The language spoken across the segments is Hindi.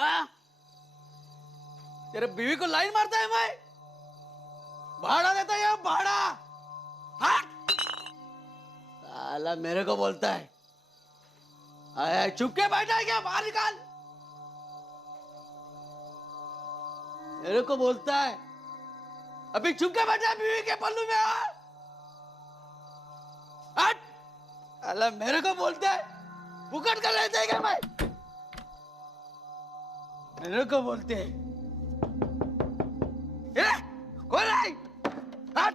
आ? तेरे बीवी को लाइन मारता है मैं? भाड़ा देता है या भाड़ा? हाँ? साला मेरे को बोलता है। आया चुप के बैठा है क्या? बाहर निकाल। मेरे को बोलता है अभी चुप के बैठा है बीवी के पल्लू में। हट! साला मेरे को बोलता है बुकट कर लेते हैं क्या मैं? मेरे को बोलते हैं कौन है? हट!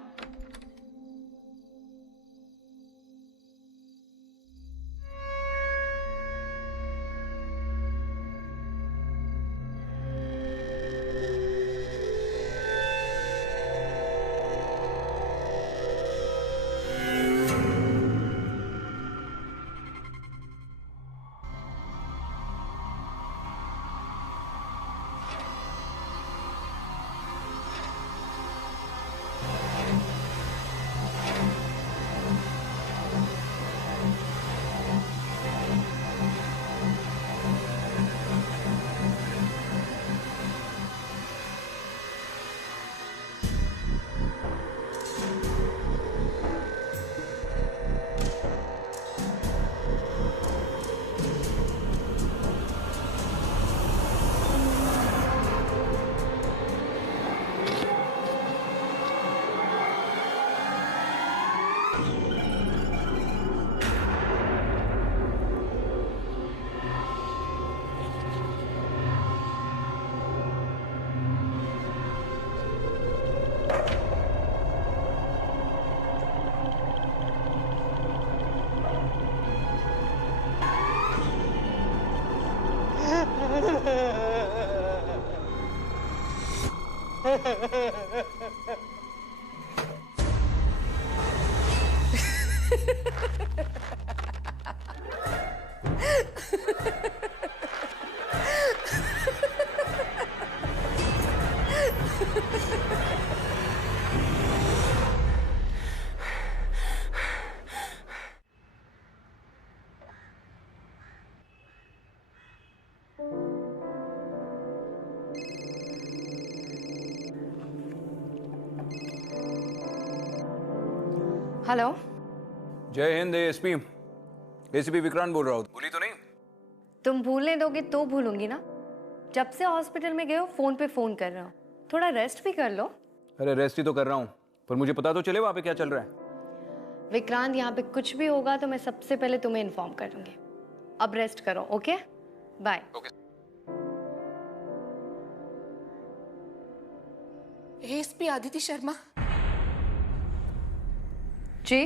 हेलो। जय हिंद एएसपी। एसीपी विक्रांत बोल रहा हूँ। भूली तो नहीं? तुम भूलने दोगे तो भूलूंगी ना। जब से हॉस्पिटल में गए हो फोन पे फोन कर रहा हूँ, थोड़ा रेस्ट भी कर लो। अरे रेस्ट ही तो कर रहा हूँ, पर मुझे पता तो चले वहाँ पे क्या चल रहा है। विक्रांत, यहाँ पे कुछ भी होगा तो मैं सबसे पहले तुम्हें इन्फॉर्म कर दूंगी। अब रेस्ट करो, okay? Bye. ASP Aditi Sharma. जी,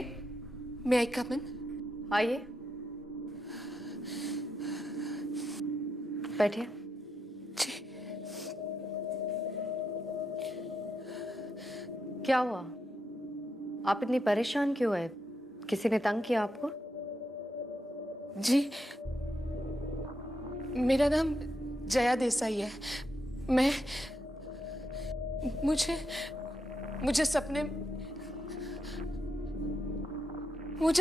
मे आई कम इन? आइए, बैठिए। जी। क्या हुआ? आप इतनी परेशान क्यों है? किसी ने तंग किया आपको? जी, मेरा नाम जया देसाई है। मैं मुझे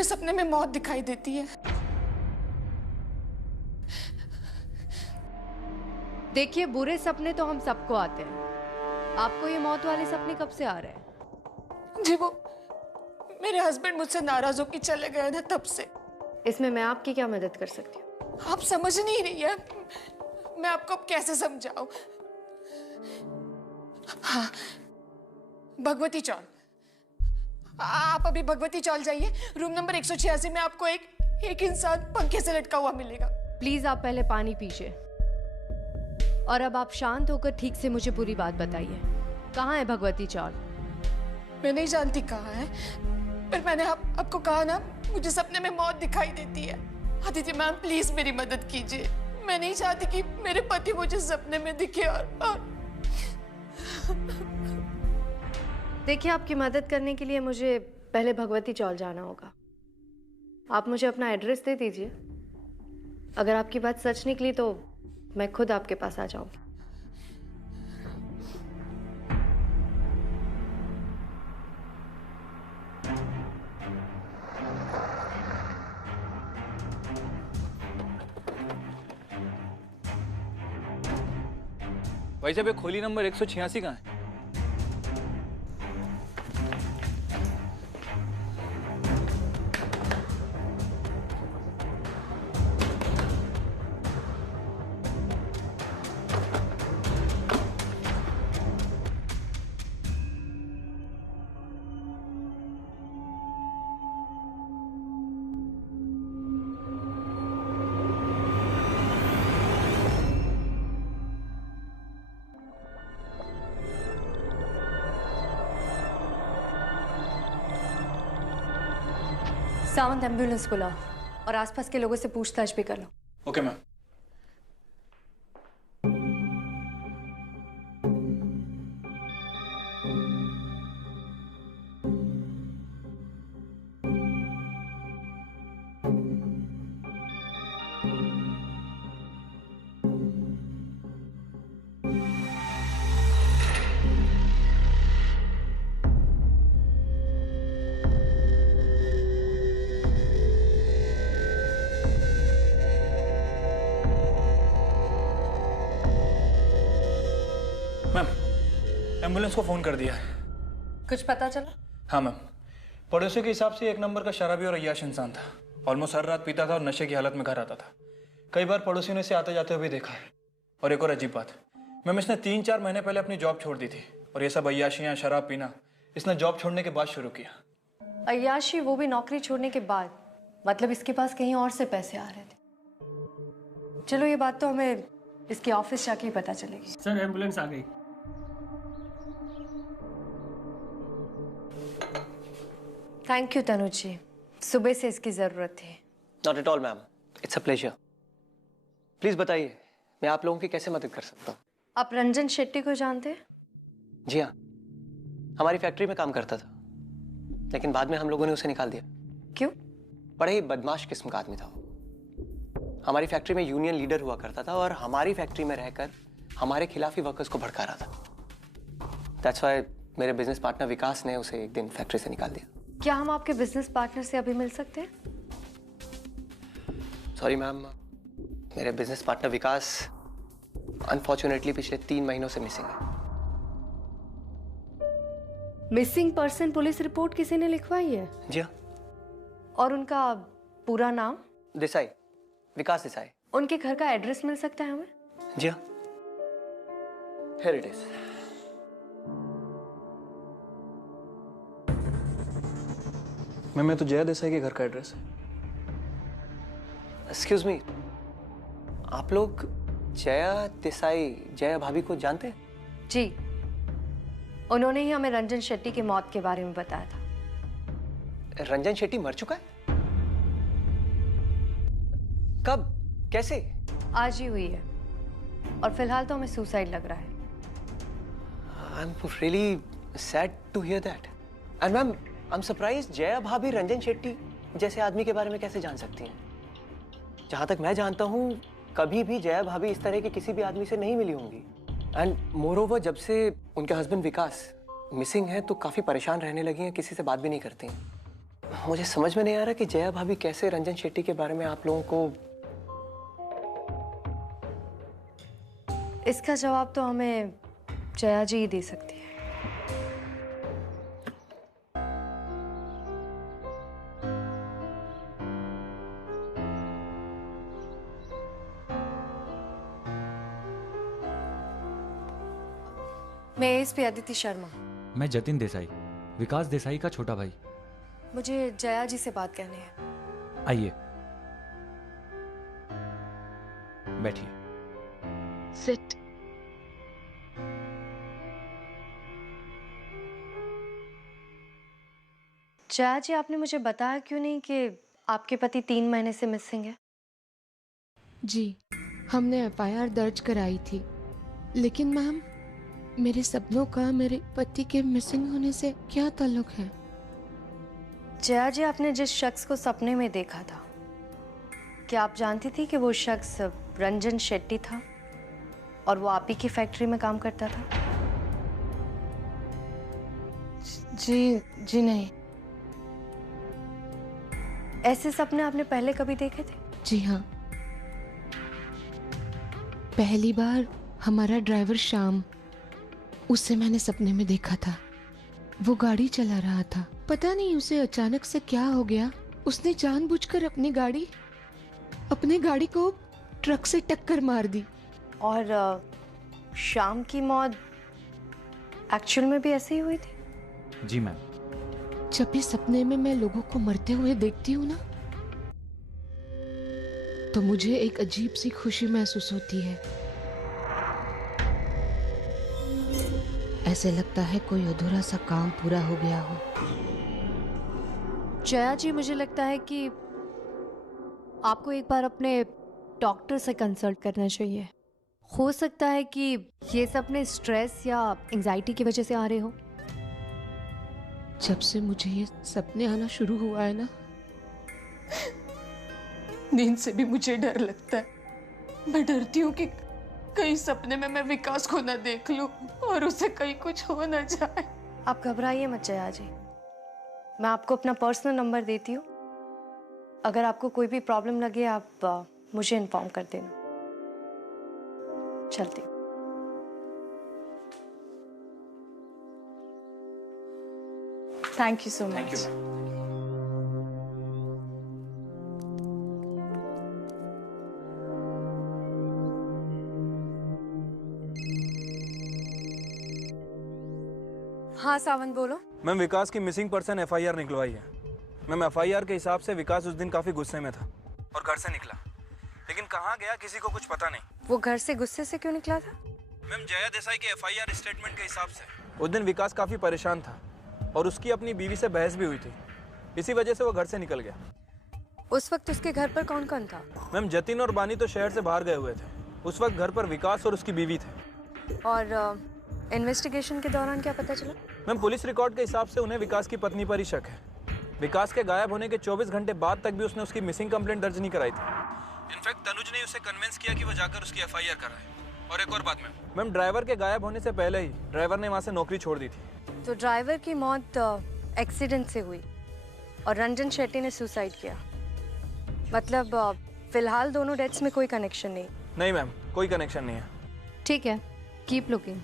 सपने में मौत दिखाई देती है। देखिए, बुरे सपने तो हम सबको आते हैं। आपको ये मौत वाले सपने कब से आ रहे हैं? जी, वो मेरे हस्बैंड मुझसे नाराज होकर चले गए थे तब से। इसमें मैं आपकी क्या मदद कर सकती हूँ? आप समझ नहीं रही है, मैं आपको अब कैसे समझाऊं? हाँ, भगवती चौल। आप अभी भगवती चौल जाइए, रूम नंबर 186 में आपको एक इंसान पंखे से लटका हुआ मिलेगा। प्लीज आप पहले पानी पीजिए और अब आप शांत होकर ठीक से मुझे पूरी बात बताइए। कहाँ है भगवती चौल? मैं नहीं जानती कहाँ है, पर मैंने आपको कहा ना, मुझे सपने में मौत दिखाई देती है। आदित्य मैम, प्लीज मेरी मदद कीजिए। मैं नहीं चाहती कि मेरे पति मुझे सपने में दिखे और देखिए, आपकी मदद करने के लिए मुझे पहले भगवती चौल जाना होगा। आप मुझे अपना एड्रेस दे दीजिए। अगर आपकी बात सच निकली तो मैं खुद आपके पास आ जाऊंगी। भाई साहब ये खोली नंबर 186 कहाँ है? सावंत एम्बुलेंस बुलाओ और आसपास के लोगों से पूछताछ भी कर लो। Okay ma'am. मैम एम्बुलेंस को फोन कर दिया है। कुछ पता चला? हाँ मैम, पड़ोसियों के हिसाब से एक नंबर का शराबी और अय्याश इंसान था। ऑलमोस्ट हर रात पीता था और नशे की हालत में घर आता था। कई बार पड़ोसियों ने इसे आते जाते हुए देखा है। और एक और अजीब बात, मैम इसने 3-4 महीने पहले अपनी जॉब छोड़ दी थी और ये सब अय्याशियाँ शराब पीना इसने जॉब छोड़ने के बाद शुरू किया। अय्याशी, वो भी नौकरी छोड़ने के बाद? मतलब इसके पास कहीं और से पैसे आ रहे थे। चलो ये बात तो हमें इसके ऑफिस जाके ही पता चलेगी। सर एम्बुलेंस आ गई। थैंक यू तनुज जी, सुबह से इसकी जरूरत थी। Not at all ma'am, it's a pleasure. Please बताइए मैं आप लोगों की कैसे मदद कर सकता हूँ? आप रंजन शेट्टी को जानते हैं? जी हाँ, हमारी फैक्ट्री में काम करता था, लेकिन बाद में हम लोगों ने उसे निकाल दिया। क्यों? बड़े ही बदमाश किस्म का आदमी था वो। हमारी फैक्ट्री में यूनियन लीडर हुआ करता था और हमारी फैक्ट्री में रहकर हमारे खिलाफ ही वर्कर्स को भड़का रहा था। दैट्स व्हाई मेरे बिजनेस पार्टनर विकास ने उसे एक दिन फैक्ट्री से निकाल दिया। क्या हम आपके बिजनेस पार्टनर से अभी मिल सकते हैं? सॉरी मैम, मेरे बिजनेस पार्टनर विकास अनफॉर्चुनेटली पिछले 3 महीनों से मिसिंग है। मिसिंग पर्सन पुलिस रिपोर्ट किसी ने लिखवाई है? जी हाँ। और उनका पूरा नाम? देसाई, विकास देसाई। उनके घर का एड्रेस मिल सकता है हमें? जी हाँ, हियर इट इज। मैं तो जया देसाई के घर का एड्रेस है। एक्सक्यूज मी, आप लोग जया देसाई, जया भाभी को जानते हैं? जी, उन्होंने ही हमें रंजन शेट्टी की मौत के बारे में बताया था। रंजन शेट्टी मर चुका है? कब, कैसे? आज ही हुई है और फिलहाल तो हमें सुसाइड लग रहा है। I am really sad to hear that. And ma'am, I am surprised Jaya bhabhi Ranjan Shetty जैसे आदमी के बारे में कैसे जान सकती हैं? जहां तक मैं जानता हूं, कभी भी जया भाभी इस तरह के किसी भी आदमी से नहीं मिली होंगी। एंड मोर ओवर, जब से उनके हस्बैंड विकास मिसिंग है तो काफी परेशान रहने लगी हैं, किसी से बात भी नहीं करती हैं। मुझे समझ में नहीं आ रहा कि जया भाभी कैसे रंजन शेट्टी के बारे में आप लोगों को। इसका जवाब तो हमें जया जी ही दे सकती है। मैं एसपी अदिति शर्मा। मैं जतिन देसाई, विकास देसाई का छोटा भाई। मुझे जया जी से बात करनी है। आइए बैठिए। सिट। जया जी, आपने मुझे बताया क्यों नहीं कि आपके पति 3 महीने से मिसिंग है? जी, हमने एफआईआर दर्ज कराई थी, लेकिन मैम मेरे सपनों का मेरे पति के मिसिंग होने से क्या ताल्लुक है? जया जी, आपने जिस शख्स को सपने में देखा था, क्या आप जानती थी कि वो शख्स रंजन शेट्टी था और वो आप ही की फैक्ट्री में काम करता था? जी नहीं। ऐसे सपने आपने पहले कभी देखे थे? जी हाँ, पहली बार हमारा ड्राइवर श्याम, उसे मैंने सपने में देखा था। वो गाड़ी चला रहा था, पता नहीं उसे अचानक से क्या हो गया, उसने जानबूझकर अपनी गाड़ी को ट्रक से टक्कर मार दी। और शाम की मौत एक्चुअल में भी ऐसे ही हुई थी? जी मैम। जब भी सपने में मैं लोगों को मरते हुए देखती हूँ ना, तो मुझे एक अजीब सी खुशी महसूस होती है। ऐसे लगता है कोई अधूरा सा काम पूरा हो गया हो। जया जी, मुझे लगता है कि आपको एक बार अपने डॉक्टर से कंसल्ट करना चाहिए। हो सकता है कि ये सपने स्ट्रेस या एंजाइटी की वजह से आ रहे हो। जब से मुझे ये सपने आना शुरू हुआ है ना, नींद से भी मुझे डर लगता है। मैं डरती हूँ कि कहीं सपने में मैं विकास को ना देख लूं और उसे कहीं कुछ हो ना जाए। आप घबराइए मत जया जी, मैं आपको अपना पर्सनल नंबर देती हूँ। अगर आपको कोई भी प्रॉब्लम लगे आप मुझे इन्फॉर्म कर देना। चलती हूँ। Thank you so much. हाँ सावंत, बोलो। मैम, विकास की मिसिंग पर्सन एफआईआर निकलवाई है। मैम, एफआईआर के हिसाब से विकास उस दिन काफी गुस्से में था और घर से निकला, लेकिन कहाँ गया किसी को कुछ पता नहीं। वो घर से गुस्से से क्यों निकला था? मैम, जया देसाई के एफआईआर स्टेटमेंट के हिसाब से उस दिन विकास काफी परेशान था और उसकी अपनी बीवी से बहस भी हुई थी। इसी वजह से वो घर से निकल गया। उस वक्त उसके घर पर कौन कौन था? मैम, जतिन और बानी तो शहर से बाहर गए हुए थे। उस वक्त घर पर विकास और उसकी बीवी थे। और इन्वेस्टिगेशन के दौरान क्या पता चला? मैम, पुलिस रिकॉर्ड के हिसाब से उन्हें विकास की पत्नी पर ही शक है। विकास के गायब होने के 24 घंटे बाद तक भी उसने उसकी मिसिंग कंप्लेंट दर्ज नहीं कराई थी। इनफैक्ट तनुज ने उसे कन्विंस किया कि वो जाकर उसकी एफआईआर कराए। और एक और बात मैम, ड्राइवर के गायब होने से पहले ही ड्राइवर ने वहाँ से नौकरी छोड़ दी थी। तो ड्राइवर की मौत एक्सीडेंट से हुई और रंजन शेट्टी ने सुसाइड किया। मतलब फिलहाल दोनों डेथ्स में कोई कनेक्शन नहीं? नहीं मैम, कोई कनेक्शन नहीं है। ठीक है, कीप लुकिंग।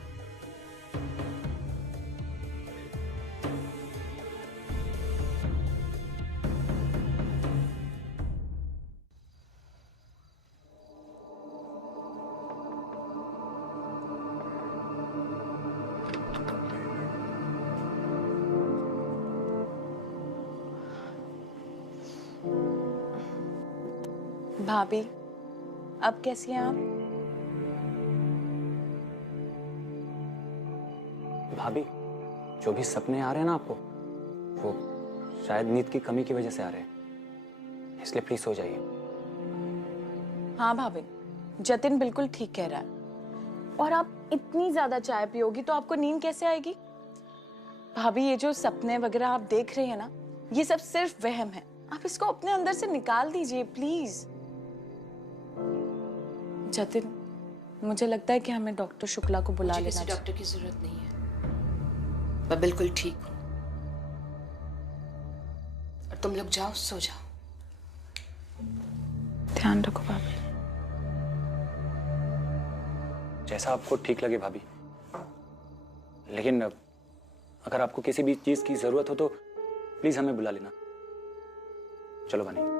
भाभी, अब कैसी हैं आप? भाभी, जो भी सपने आ रहे हैं ना आपको, वो शायद नींद की कमी की वजह से आ रहे हैं, इसलिए प्लीज सो जाइए। हाँ भाभी, जतिन बिल्कुल ठीक कह रहा है। और आप इतनी ज्यादा चाय पियोगी तो आपको नींद कैसे आएगी? भाभी, ये जो सपने वगैरह आप देख रही है ना, ये सब सिर्फ वहम है। आप इसको अपने अंदर से निकाल दीजिए प्लीज। जतिन, मुझे लगता है कि हमें डॉक्टर शुक्ला को बुला लेना चाहिए। डॉक्टर की जरूरत नहीं है, मैं बिल्कुल ठीक हूँ। और तुम लोग जाओ, सो जाओ। ध्यान रखो भाभी। जैसा आपको ठीक लगे भाभी, लेकिन अगर आपको किसी भी चीज की जरूरत हो तो प्लीज हमें बुला लेना। चलो बनी।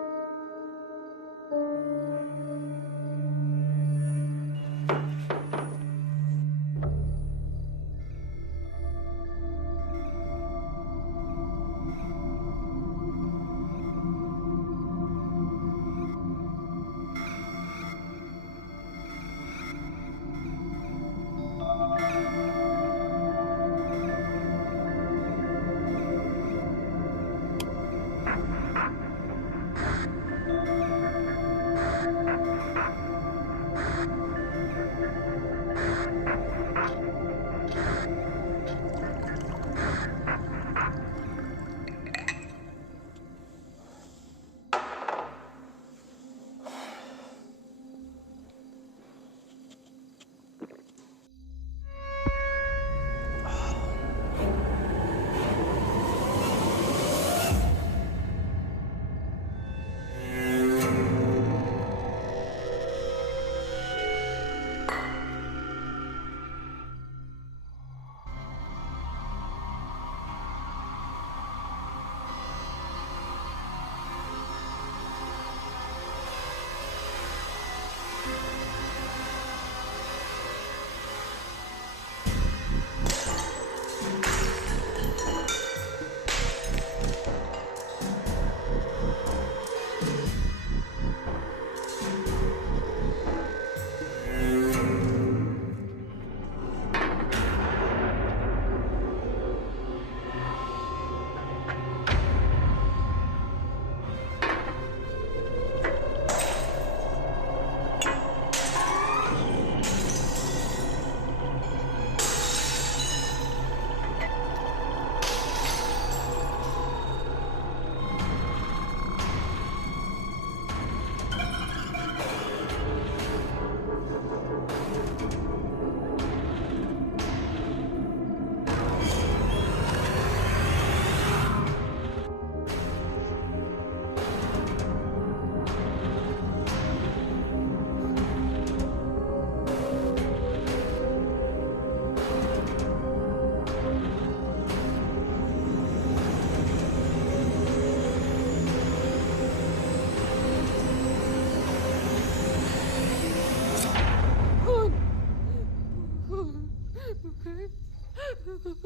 जतिन,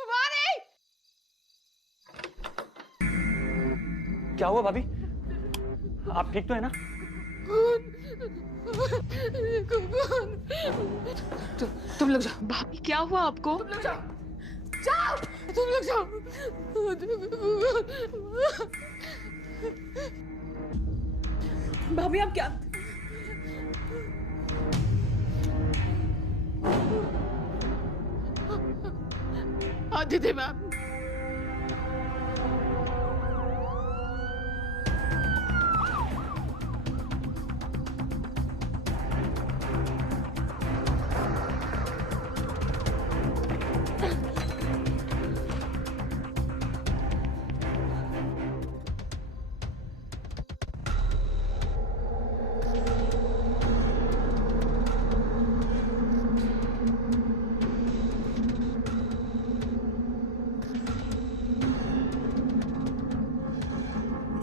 मारे। क्या हुआ भाभी? आप ठीक तो है ना? तुम लोग जाओ। भाभी क्या हुआ आपको? तुम लोग जाओ। जाओ, तुम लोग जाओ। भाभी आप क्या? आदित्य मैम,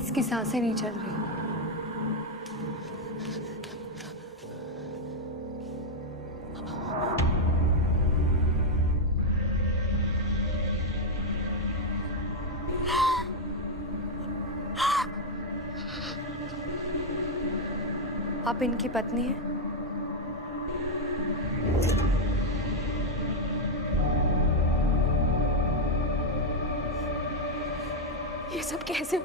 इसकी सांसें नहीं चल रही। आप इनकी पत्नी हैं? ये सब कैसे?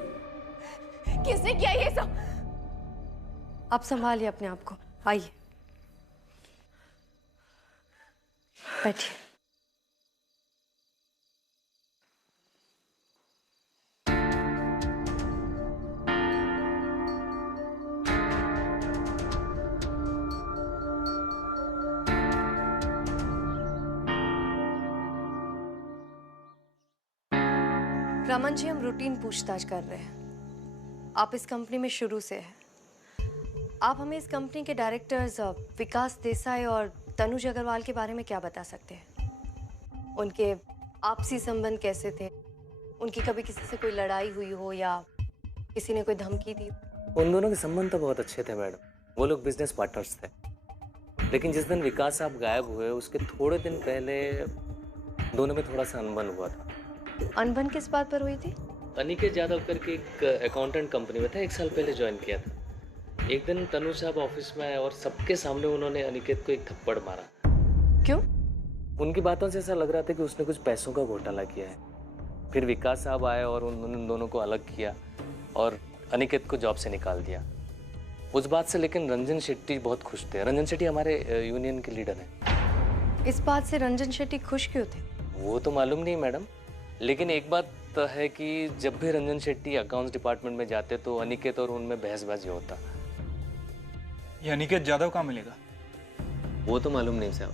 किसने किया ये सब? आप संभालिए अपने आप को, आइए बैठिए। रमन जी, हम रूटीन पूछताछ कर रहे हैं। आप इस कंपनी में शुरू से हैं। आप हमें इस कंपनी के डायरेक्टर्स विकास देसाई और तनुज अग्रवाल के बारे में क्या बता सकते हैं? उनके आपसी संबंध कैसे थे? उनकी कभी किसी से कोई लड़ाई हुई हो या किसी ने कोई धमकी दी? उन दोनों के संबंध तो बहुत अच्छे थे मैडम। वो लोग बिजनेस पार्टनर्स थे। लेकिन जिस दिन विकास साहब गायब हुए उसके थोड़े दिन पहले दोनों में थोड़ा सा अनबन हुआ था। अनबन किस बात पर हुई थी? अनिकेत यादव करके एक अकाउंटेंट कंपनी में था, 1 साल पहले ज्वाइन किया था। एक दिन तनु साहब ऑफिस में आए और सबके सामने उन्होंने अनिकेत को एक थप्पड़ मारा। क्यों? उनकी बातों से ऐसा लग रहा था कि उसने कुछ पैसों का घोटाला किया है। फिर विकास साहब आए और उन्होंने दोनों को अलग किया और अनिकेत को जॉब से निकाल दिया। उस बात से लेकिन रंजन शेट्टी बहुत खुश थे। रंजन शेट्टी हमारे यूनियन के लीडर हैं। इस बात से रंजन शेट्टी खुश क्यों थे? वो तो मालूम नहीं मैडम, लेकिन एक बात तो है कि जब भी रंजन शेट्टी अकाउंट्स डिपार्टमेंट में जाते तो अनिकेत और उनमें बहसबाजी होता। ये अनिकेत जादव कहाँ मिलेगा? वो तो मालूम नहीं साहब।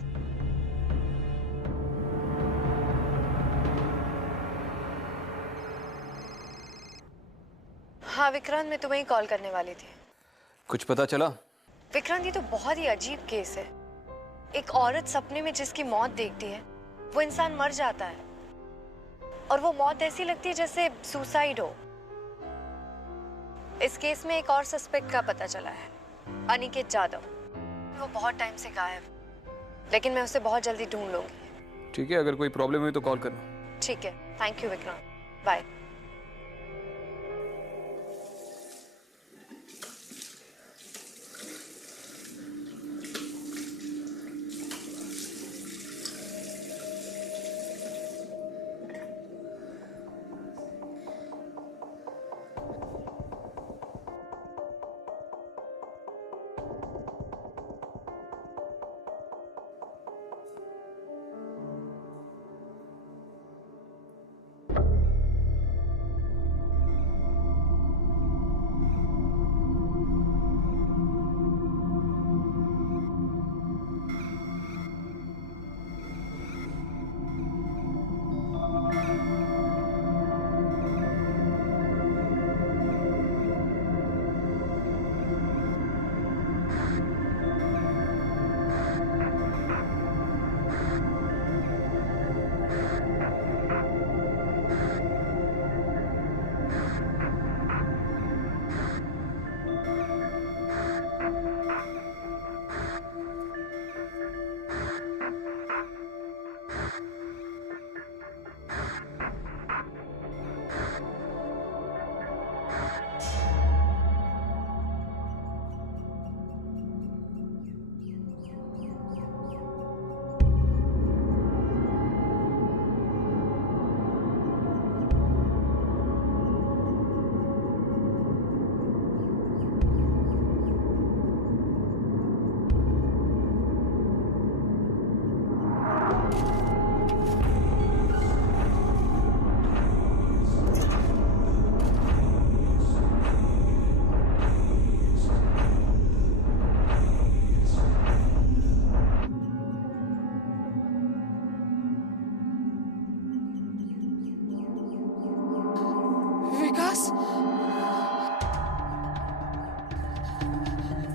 हाँ विक्रांत, मैं तुम्हें ही कॉल करने वाली थी। कुछ पता चला? विक्रांत, ये तो बहुत ही अजीब केस है। एक औरत सपने में जिसकी मौत देखती है वो इंसान मर जाता है और वो मौत ऐसी लगती है जैसे सुसाइड हो। इस केस में एक और सस्पेक्ट का पता चला है, अनिकेत जादव। वो बहुत टाइम से गायब, लेकिन मैं उसे बहुत जल्दी ढूंढ लूंगी। ठीक है, अगर कोई प्रॉब्लम हुई तो कॉल करना। ठीक है, थैंक यू विक्रांत, बाय।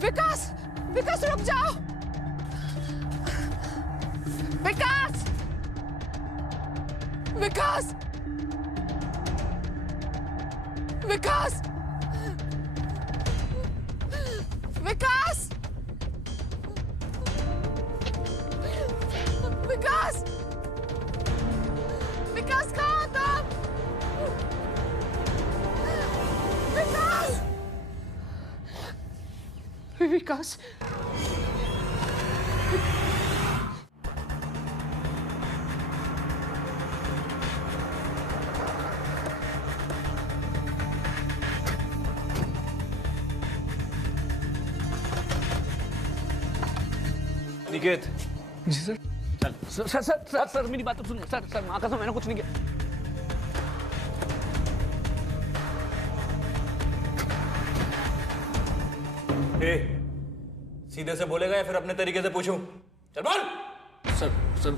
विकास, विकास रुक जाओ। विकास, विकास, विकास, विकास, विकास, विकास कहाँ हो तुम? Vikas, Vikas, Niket, ji sir. Sir sir sir sir sir मेरी बात तो सुनिए सर। सर माँ कसम मैंने कुछ नहीं किया। सीधे से बोलेगा या फिर अपने तरीके से पूछूं? चल बोल। सर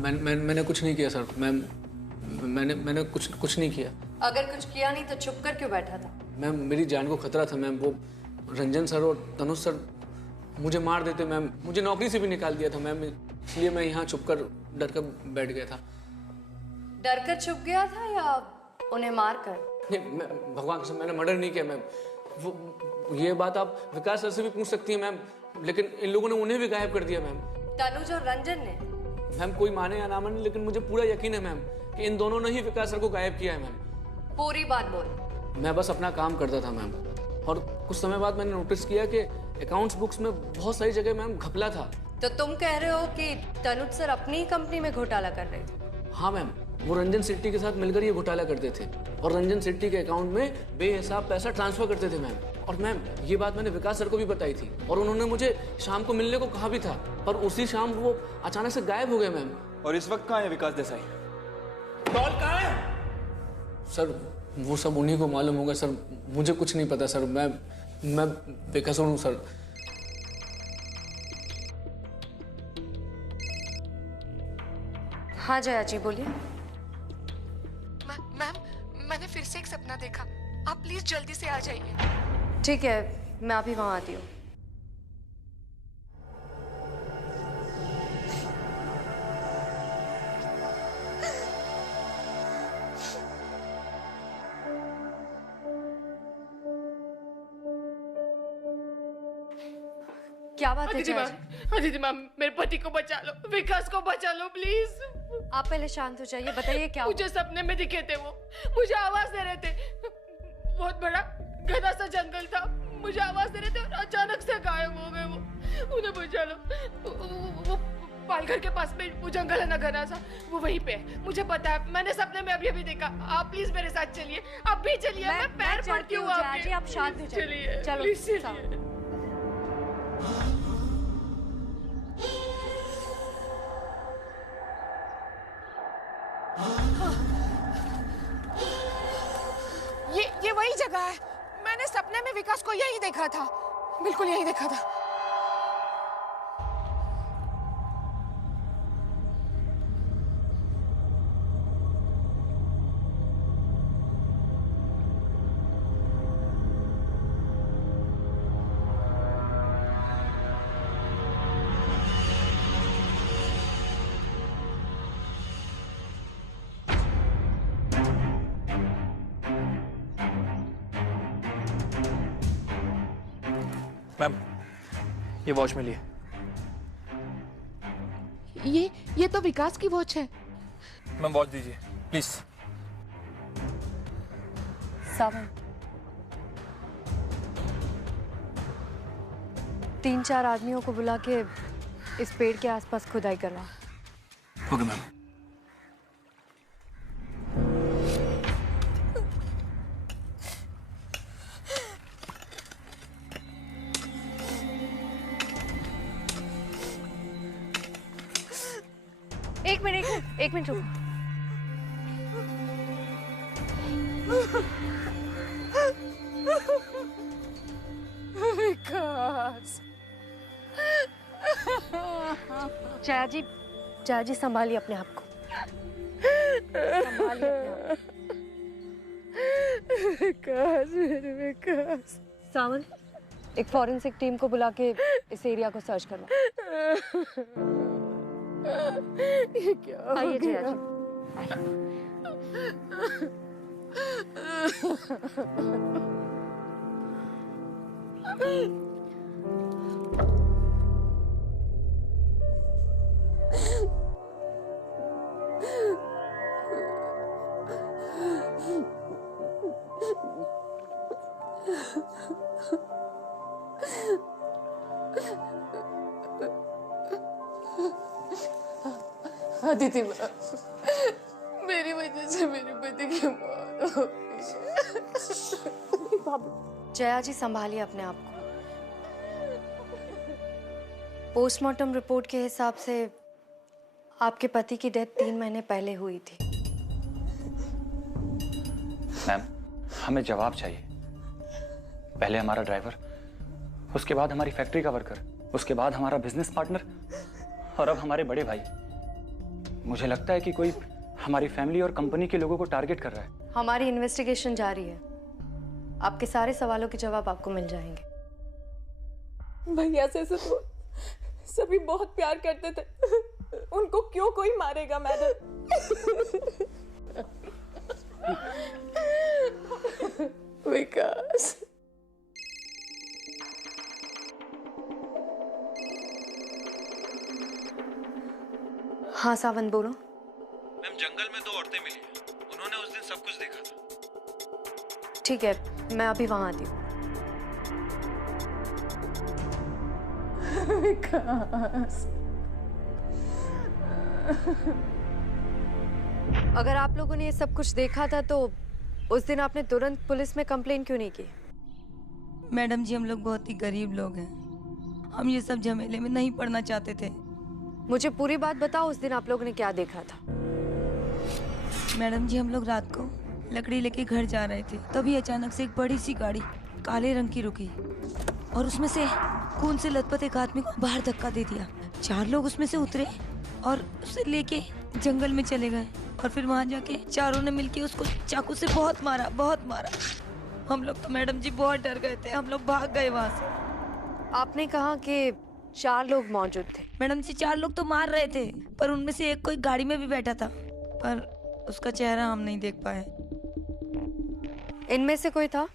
मैंने कुछ नहीं किया सर। मैंने कुछ नहीं किया। अगर कुछ किया नहीं तो चुप कर क्यों बैठा था? मैम मेरी जान को खतरा था मैम। वो रंजन सर और तनुज सर मुझे मार देते मैम। मुझे नौकरी से भी निकाल दिया था मैम, इसलिए मैं यहाँ छुप कर डर कर बैठ गया था। डर कर छुप गया था या उन्हें मार कर? नहीं भगवान कसम मैंने मर्डर नहीं किया मैम। वो ये बात आप विकास सर से भी पूछ सकती हैं मैम, लेकिन इन लोगों ने उन्हें भी गायब कर दिया मैम। तनुज और रंजन ने? मैम कोई माने या ना माने, लेकिन मुझे पूरा यकीन है मैम कि इन दोनों ने ही विकास सर को गायब किया है मैम। पूरी बात बोल। मैं बस अपना काम करता था मैम, और कुछ समय बाद मैंने नोटिस किया कि अकाउंट्स बुक्स में बहुत सारी जगह मैम घपला था। तो तुम कह रहे हो कि तनुज सर अपनी ही कंपनी में घोटाला कर रहे थे? हाँ मैम, वो रंजन शेट्टी के साथ मिलकर ये घोटाला करते थे और रंजन शेट्टी के अकाउंट में बेहिसाब पैसा ट्रांसफर करते थे मैम। और मैम ये बात मैंने विकास सर को भी बताई थी और उन्होंने मुझे शाम को मिलने को कहा भी था, पर उसी शाम वो अचानक से गायब हो गए मैम। और इस वक्त कहाँ है विकास देसाई? कॉल कहाँ है? सर वो सब उन्हीं को मालूम होगा सर, मुझे कुछ नहीं पता सर। मैं बेकसूर हूँ सर। हाँ जया जी बोलिए। मैम मैंने फिर से एक सपना देखा, आप प्लीज जल्दी से आ जाइए। ठीक है, मैं अभी वहां आती हूँ। क्या बात है जया जी? दीदी मैम मेरे पति को बचा लो, विकास को बचा लो प्लीज। आप पहले शांत हो जाइए, बताइए क्या हुआ? मुझे सपने में दिखे थे वो, मुझे आवाज दे रहे थे। बहुत बड़ा घना सा जंगल था, मुझे आवाज दे रहे थे और अचानक से गायब हो गए वो। उन्हें बचा लो। वो पालघर के पास में वो जंगल है ना घना सा, वो वहीं पे है। मुझे पता है, मैंने सपने में अभी अभी देखा। आप प्लीज मेरे साथ चलिए, आप भी चलिए। मैं पैर पड़ती हूँ आपके। जी आप शांत हो जाइए। चलिए चलो प्लीज चलिए। ये वही जगह है, मैंने सपने में विकास को यही देखा था, बिल्कुल यही देखा था। मैम ये वॉच मिली है। ये तो विकास की वॉच है। मैम वॉच दीजिए प्लीज। सावन 3-4 आदमियों को बुला के इस पेड़ के आसपास खुदाई करवा। Okay ma'am. एक मिनट रुको। विकास, जया जी संभालिए अपने आप को। संभालिए अपने आप को। विकास, मेरे विकास। सावन एक फॉरेंसिक टीम को बुला के इस एरिया को सर्च करवाओ। ये क्या आइए जया जी। अदिति मैम, मेरी वजह से मेरे पति की मौत हो गई। जया जी संभालिए अपने आप को। पोस्टमार्टम रिपोर्ट के हिसाब से आपके पति की डेथ 3 महीने पहले हुई थी। मैम, हमें जवाब चाहिए। पहले हमारा ड्राइवर, उसके बाद हमारी फैक्ट्री का वर्कर, उसके बाद हमारा बिजनेस पार्टनर और अब हमारे बड़े भाई। मुझे लगता है कि कोई हमारी फैमिली और कंपनी के लोगों को टारगेट कर रहा है। हमारी इन्वेस्टिगेशन जारी है। आपके सारे सवालों के जवाब आपको मिल जाएंगे। भैया से तो सभी बहुत प्यार करते थे, उनको क्यों कोई मारेगा मैडम? विकास, हाँ सावंत बोलो। मैम, जंगल में 2 औरतें मिली। उन्होंने उस दिन सब कुछ देखा था। ठीक है, मैं अभी वहां आती हूँ। विकास, अगर आप लोगों ने ये सब कुछ देखा था तो उस दिन आपने तुरंत पुलिस में कंप्लेन क्यों नहीं की? मैडम जी, हम लोग बहुत ही गरीब लोग हैं। हम ये सब झमेले में नहीं पड़ना चाहते थे। मुझे पूरी बात बताओ, उस दिन आप लोगों ने क्या देखा था? मैडम जी, हम लोग रात को लकड़ी लेके घर जा रहे थे, तभी अचानक से एक बड़ी सी गाड़ी काले रंग की रुकी और उसमें से खून से लथपथ एक आदमी को बाहर धक्का दे दिया। 4 लोग उसमें से उतरे और उसे लेके जंगल में चले गए और फिर वहां जाके चारों ने मिलके उसको चाकू से बहुत मारा, बहुत मारा। हम लोग तो मैडम जी बहुत डर गए थे, हम लोग भाग गए वहां से। आपने कहा कि 4 लोग मौजूद थे। मैडम जी, 4 लोग तो मार रहे थे, पर उनमें से एक कोई गाड़ी में भी बैठा था, पर उसका चेहरा हम नहीं देख पाए। इनमें से कोई था?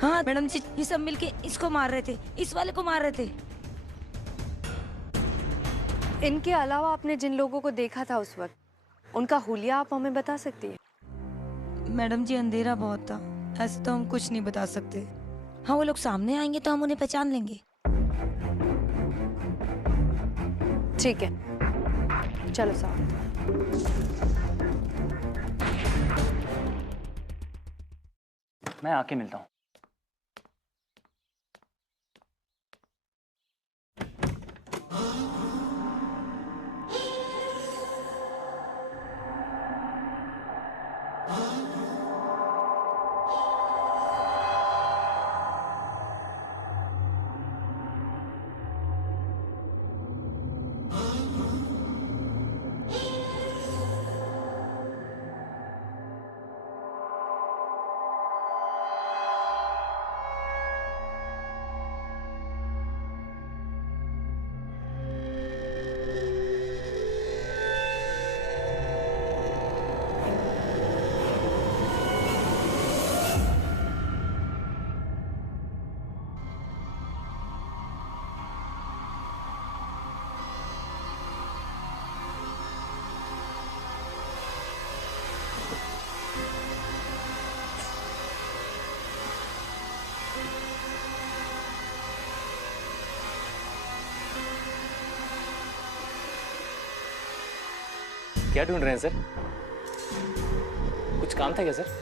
हाँ मैडम जी, ये सब मिलके इसको मार रहे थे, इस वाले को मार रहे थे। इनके अलावा आपने जिन लोगों को देखा था उस वक्त, उनका हुलिया आप हमें बता सकती है? मैडम जी, अंधेरा बहुत था, ऐसे तो हम कुछ नहीं बता सकते। हाँ, वो लोग सामने आएंगे तो हम उन्हें पहचान लेंगे। ठीक है, चलो साहब। मैं आके मिलता हूँ। क्या ढूंढ रहे हैं सर? कुछ काम था क्या सर?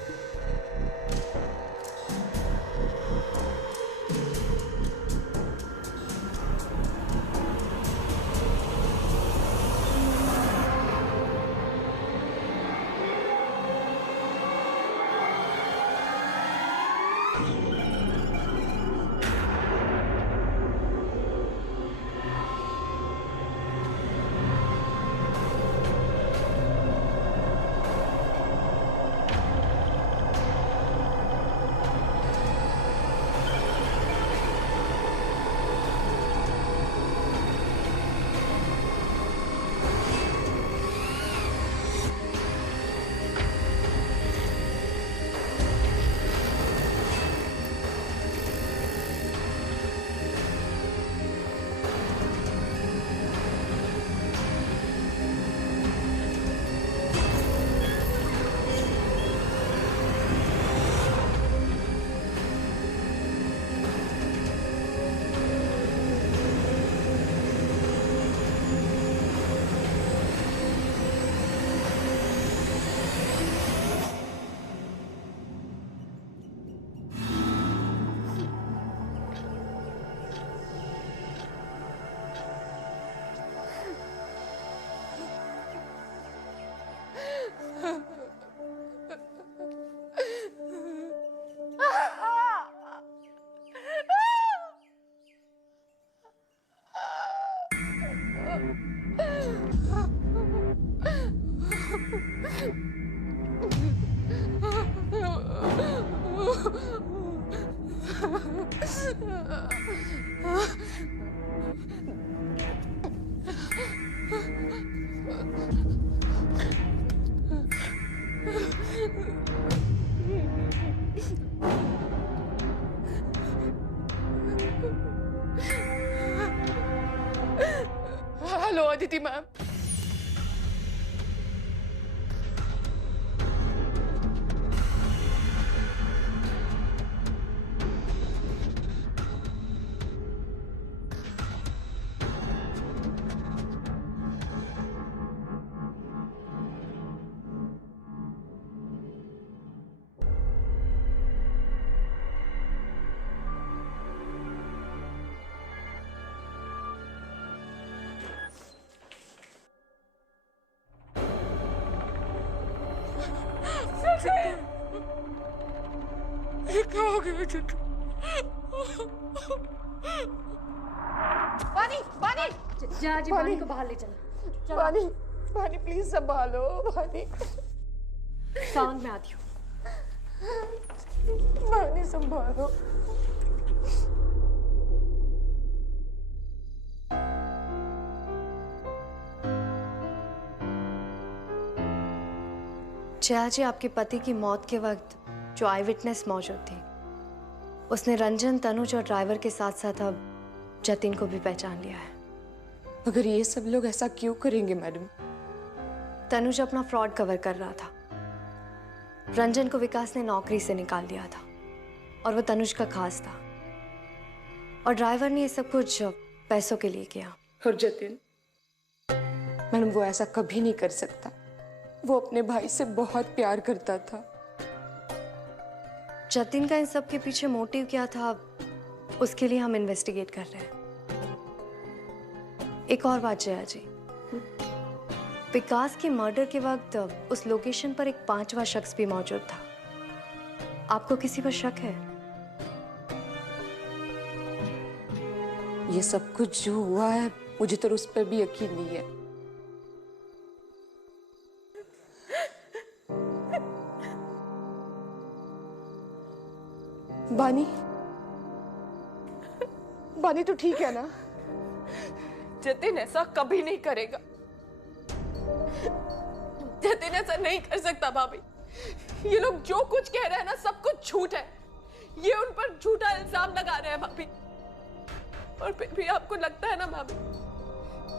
Hello Aditi ma'am. ये क्या हो गया चित्त? बानी बानी जा जी, बानी को बाहर ले चला। बानी बानी प्लीज संभालो बानी। साउंड में आती हूँ। बानी संभालो। जया जी, आपके पति की मौत के वक्त जो आई विटनेस मौजूद थी, उसने रंजन, तनुज और ड्राइवर के साथ साथ अब जतिन को भी पहचान लिया है। मगर ये सब लोग ऐसा क्यों करेंगे मैडम? तनुज अपना फ्रॉड कवर कर रहा था। रंजन को विकास ने नौकरी से निकाल दिया था और वो तनुज का खास था, और ड्राइवर ने ये सब कुछ पैसों के लिए किया। और जतिन मैडम, वो ऐसा कभी नहीं कर सकता। वो अपने भाई से बहुत प्यार करता था। जतिन का इन सब के पीछे मोटिव क्या था, उसके लिए हम इन्वेस्टिगेट कर रहे हैं। एक और बात जया जी, विकास के मर्डर के वक्त उस लोकेशन पर एक 5वां शख्स भी मौजूद था। आपको किसी पर शक है? ये सब कुछ जो हुआ है, मुझे तो उस पर भी यकीन नहीं है। बानी, बानी तो ठीक है ना? जतिन ऐसा कभी नहीं करेगा। जतिन ऐसा नहीं कर सकता भाभी। ये लोग जो कुछ कह रहे हैं ना, सब कुछ झूठ है। ये उन पर झूठा इल्जाम लगा रहे हैं भाभी। और फिर भी आपको लगता है ना भाभी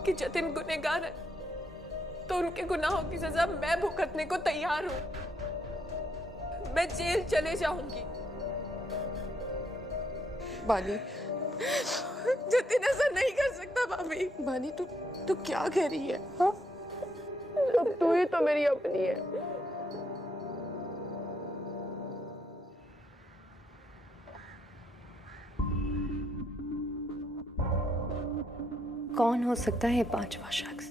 कि जतिन गुनहगार है, तो उनके गुनाहों की सजा मैं भुगतने को तैयार हूं। मैं जेल चले जाऊंगी। बानी, जतिन ऐसा नहीं कर सकता भाभी। बानी तू क्या कह रही है? हाँ? अब तू ही तो मेरी अपनी है। कौन हो सकता है 5वां शख्स?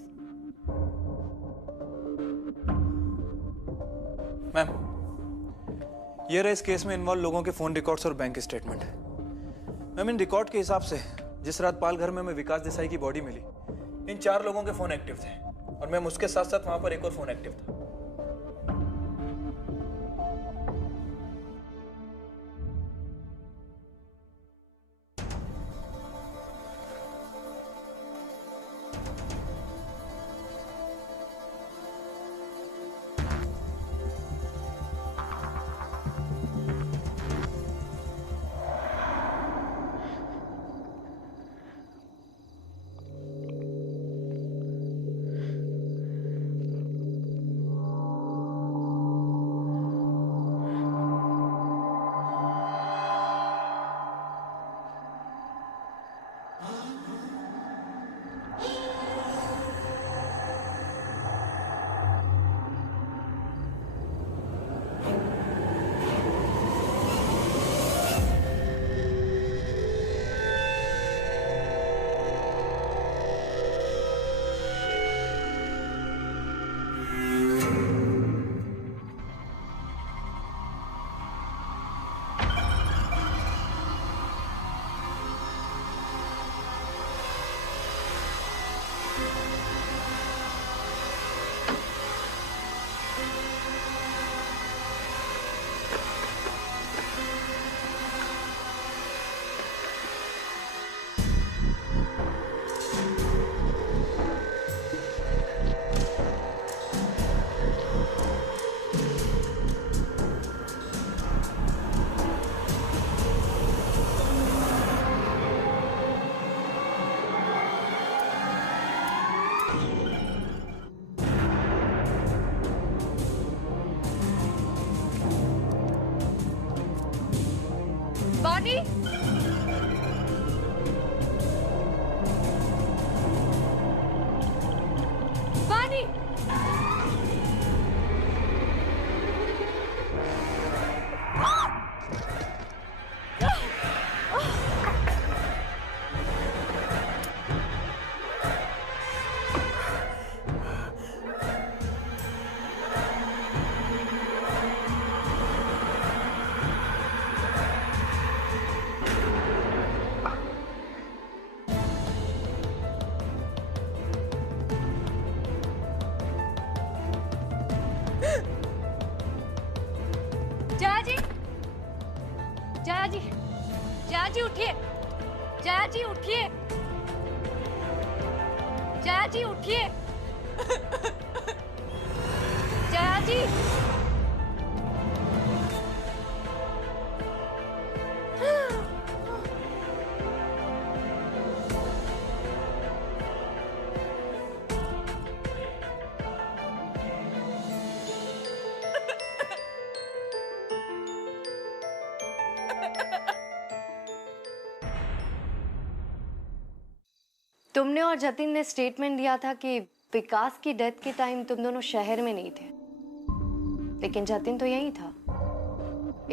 मैम, ये रहे इस केस में इन्वॉल्व लोगों के फोन रिकॉर्ड्स और bank statement. Ma'am, in record के हिसाब से जिस रात पाल घर में हमें विकास देसाई की बॉडी मिली, इन 4 लोगों के फोन एक्टिव थे, और मैम उसके साथ साथ वहां पर एक और फोन एक्टिव था। वानी, वानी, जया जी, जया जी, जया जी उठिए, जया जी उठिए, जया जी उठिए, जया जी। तुमने और जतिन ने स्टेटमेंट दिया था कि विकास की डेथ के टाइम तुम दोनों शहर में नहीं थे, लेकिन जतिन तो यहीं था।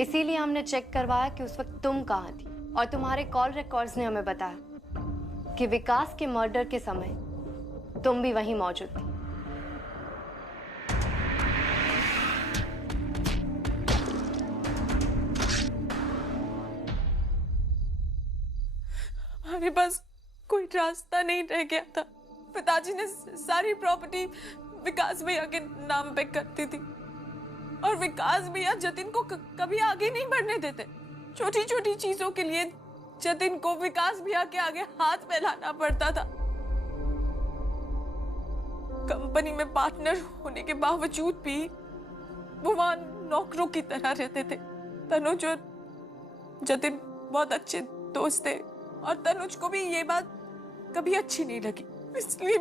इसीलिए हमने चेक करवाया कि उस वक्त तुम कहाँ थी, और तुम्हारे कॉल रिकॉर्ड्स ने हमें बताया कि विकास के मर्डर के समय तुम भी वहीं मौजूद थी। हमारे पास कोई रास्ता नहीं रह गया था। पिताजी ने सारी प्रॉपर्टी विकास भैया के नाम पे करती थी, और विकास भैया जतिन को कभी आगे नहीं बढ़ने देते। छोटी छोटी चीजों के लिए जतिन को विकास भैया के आगे हाथ फैलाना पड़ता था। कंपनी में पार्टनर होने के बावजूद भी वो वहां नौकरों की तरह रहते थे। तनुज और जतिन बहुत अच्छे दोस्त थे, और तनुज को भी ये बात कभी अच्छी नहीं लगी, इसलिए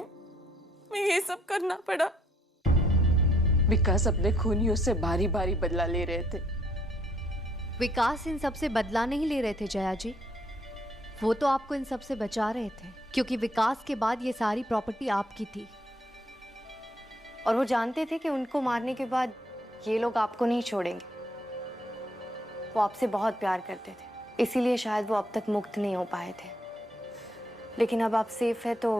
मैं ये सब करना पड़ा। विकास अपने खूनियों से बारी बारी बदला ले रहे थे। विकास इन सब से बदला नहीं ले रहे थे जया जी, वो तो आपको इन सब से बचा रहे थे, क्योंकि विकास के बाद ये सारी प्रॉपर्टी आपकी थी, और वो जानते थे कि उनको मारने के बाद ये लोग आपको नहीं छोड़ेंगे। वो आपसे बहुत प्यार करते थे, इसीलिए शायद वो अब तक मुक्त नहीं हो पाए थे। लेकिन अब आप सेफ है तो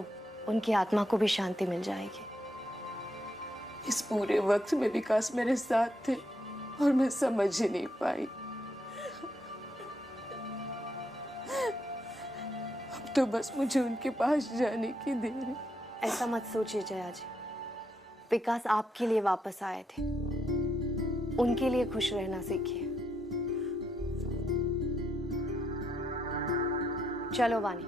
उनकी आत्मा को भी शांति मिल जाएगी। इस पूरे वक्त में विकास मेरे साथ थे, और मैं समझ ही नहीं पाई। अब तो बस मुझे उनके पास जाने की देर है। ऐसा मत सोचिए जया जी, विकास आपके लिए वापस आए थे, उनके लिए खुश रहना सीखिए। चलो वानी,